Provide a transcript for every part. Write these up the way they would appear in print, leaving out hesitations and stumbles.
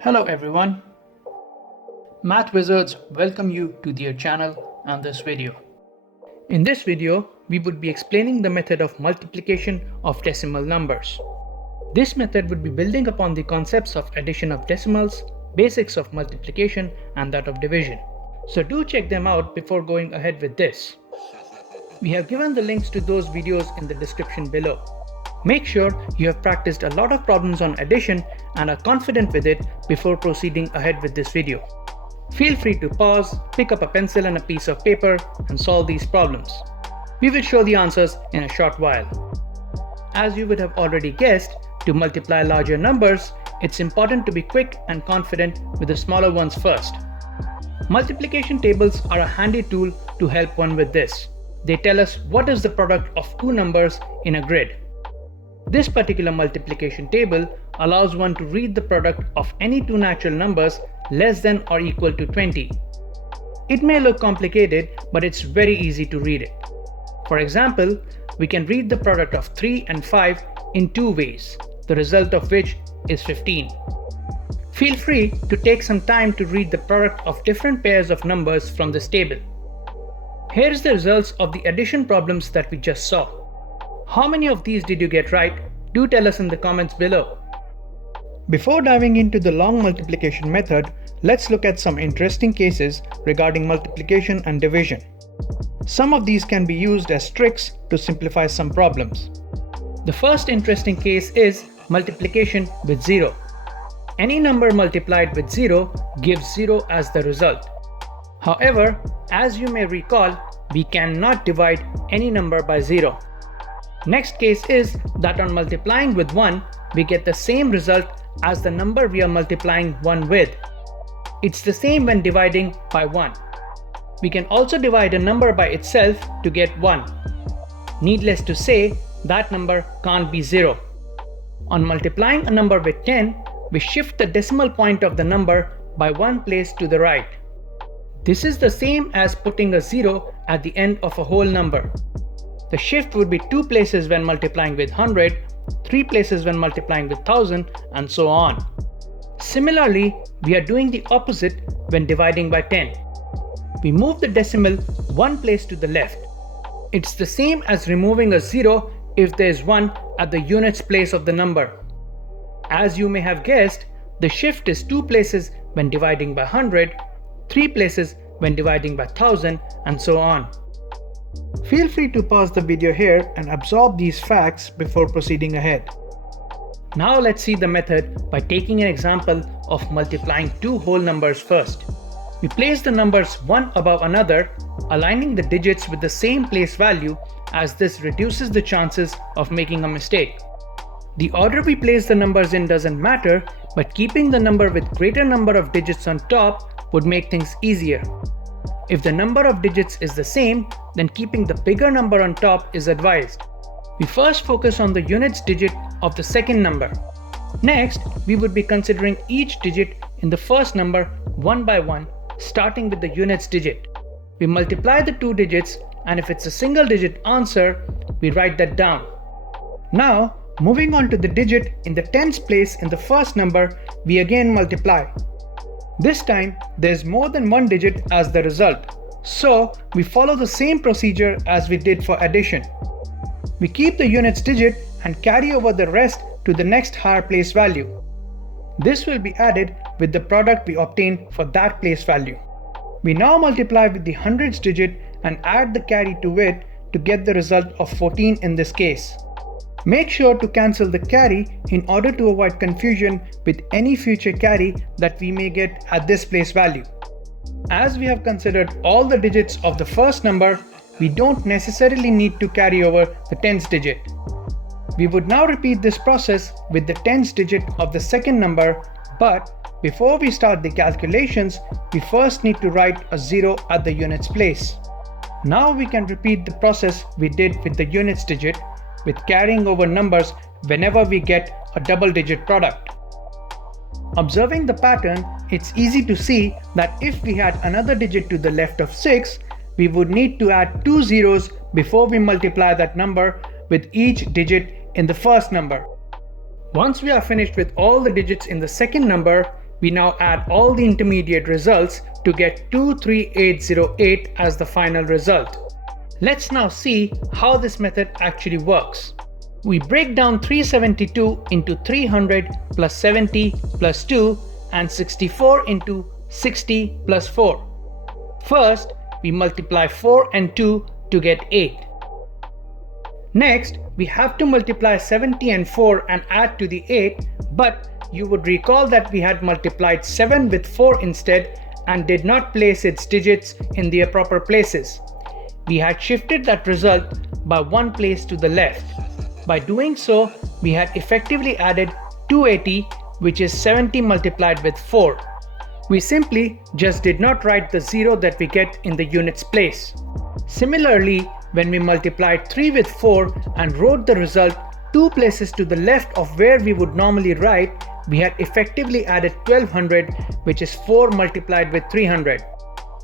Hello everyone. Math Wizards welcome you to their channel and this video. In this video, we would be explaining the method of multiplication of decimal numbers. This method would be building upon the concepts of addition of decimals, basics of multiplication, and that of division. So do check them out before going ahead with this. We have given the links to those videos in the description below. Make sure you have practiced a lot of problems on addition and are confident with it before proceeding ahead with this video. Feel free to pause, pick up a pencil and a piece of paper and solve these problems. We will show the answers in a short while. As you would have already guessed, to multiply larger numbers, it's important to be quick and confident with the smaller ones first. Multiplication tables are a handy tool to help one with this. They tell us what is the product of two numbers in a grid. This particular multiplication table allows one to read the product of any two natural numbers less than or equal to 20. It may look complicated, but it's very easy to read it. For example, we can read the product of 3 and 5 in two ways, the result of which is 15. Feel free to take some time to read the product of different pairs of numbers from this table. Here's the results of the addition problems that we just saw. How many of these did you get right? Do tell us in the comments below. Before diving into the long multiplication method, let's look at some interesting cases regarding multiplication and division. Some of these can be used as tricks to simplify some problems. The first interesting case is multiplication with 0. Any number multiplied with 0 gives 0 as the result. However, as you may recall, we cannot divide any number by 0. Next case is that on multiplying with 1, we get the same result as the number we are multiplying 1 with. It's the same when dividing by 1. We can also divide a number by itself to get 1. Needless to say, that number can't be 0. On multiplying a number with 10, we shift the decimal point of the number by one place to the right. This is the same as putting a 0 at the end of a whole number. The shift would be 2 places when multiplying with 100, 3 places when multiplying with 1000, and so on. Similarly, we are doing the opposite when dividing by 10. We move the decimal one place to the left. It's the same as removing a 0 if there is 1 at the units place of the number. As you may have guessed, the shift is 2 places when dividing by 100, 3 places when dividing by 1000, and so on. Feel free to pause the video here and absorb these facts before proceeding ahead. Now let's see the method by taking an example of multiplying two whole numbers first. We place the numbers one above another, aligning the digits with the same place value, as this reduces the chances of making a mistake. The order we place the numbers in doesn't matter, but keeping the number with greater number of digits on top would make things easier. If the number of digits is the same, then keeping the bigger number on top is advised. We first focus on the units digit of the second number. Next, we would be considering each digit in the first number one by one, starting with the units digit. We multiply the two digits, and if it's a single digit answer, we write that down. Now, moving on to the digit in the tens place in the first number, we again multiply. This time, there's more than one digit as the result, so we follow the same procedure as we did for addition. We keep the units digit and carry over the rest to the next higher place value. This will be added with the product we obtain for that place value. We now multiply with the hundreds digit and add the carry to it to get the result of 14 in this case. Make sure to cancel the carry in order to avoid confusion with any future carry that we may get at this place value. As we have considered all the digits of the first number, we don't necessarily need to carry over the tens digit. We would now repeat this process with the tens digit of the second number, but before we start the calculations, we first need to write a 0 at the units place. Now we can repeat the process we did with the units digit, with carrying over numbers whenever we get a double-digit product. Observing the pattern, it's easy to see that if we had another digit to the left of 6, we would need to add 2 zeros before we multiply that number with each digit in the first number. Once we are finished with all the digits in the second number, we now add all the intermediate results to get 23808 as the final result. Let's now see how this method actually works. We break down 372 into 300 plus 70 plus 2 and 64 into 60 plus 4. First, we multiply 4 and 2 to get 8. Next, we have to multiply 70 and 4 and add to the 8, but you would recall that we had multiplied 7 with 4 instead and did not place its digits in their proper places. We had shifted that result by one place to the left. By doing so, we had effectively added 280, which is 70 multiplied with 4. We simply just did not write the 0 that we get in the units place. Similarly, when we multiplied 3 with 4 and wrote the result 2 places to the left of where we would normally write, we had effectively added 1200, which is 4 multiplied with 300.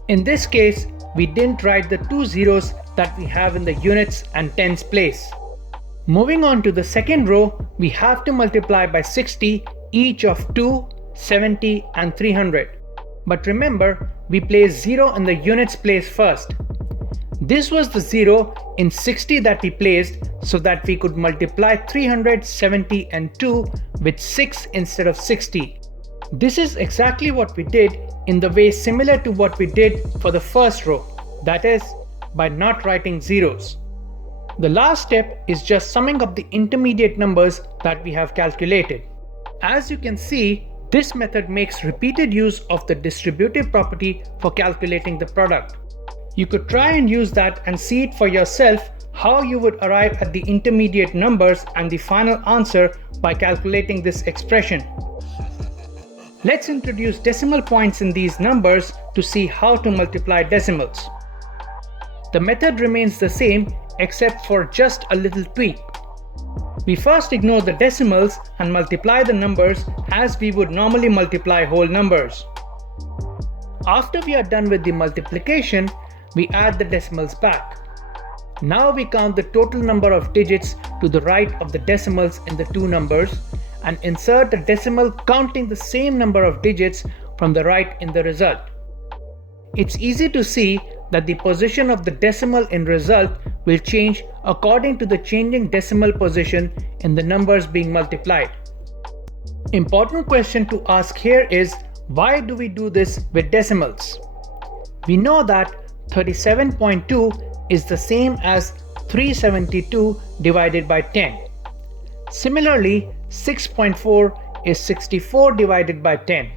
In this case, we didn't write the 2 zeros that we have in the units and tens place. Moving on to the second row, we have to multiply by 60 each of 2, 70 and 300. But remember, we place 0 in the units place first. This was the 0 in 60 that we placed so that we could multiply 300, 70 and 2 with 6 instead of 60. This is exactly what we did in the way similar to what we did for the first row, that is, by not writing zeros. The last step is just summing up the intermediate numbers that we have calculated. As you can see, this method makes repeated use of the distributive property for calculating the product. You could try and use that and see it for yourself how you would arrive at the intermediate numbers and the final answer by calculating this expression. Let's introduce decimal points in these numbers to see how to multiply decimals. The method remains the same except for just a little tweak. We first ignore the decimals and multiply the numbers as we would normally multiply whole numbers. After we are done with the multiplication, we add the decimals back. Now we count the total number of digits to the right of the decimals in the two numbers and insert a decimal counting the same number of digits from the right in the result. It's easy to see that the position of the decimal in result will change according to the changing decimal position in the numbers being multiplied. Important question to ask here is, why do we do this with decimals? We know that 37.2 is the same as 372 divided by 10. Similarly, 6.4 is 64 divided by 10.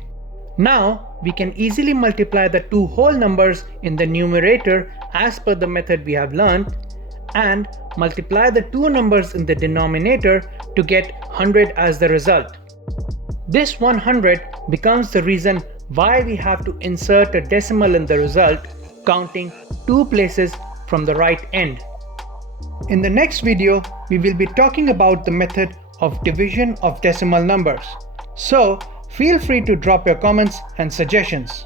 Now, we can easily multiply the two whole numbers in the numerator as per the method we have learned and multiply the two numbers in the denominator to get 100 as the result. This 100 becomes the reason why we have to insert a decimal in the result, counting two places from the right end. In the next video, we will be talking about the method of division of decimal numbers. So, feel free to drop your comments and suggestions.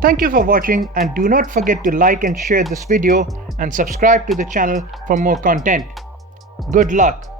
Thank you for watching and do not forget to like and share this video and subscribe to the channel for more content. Good luck!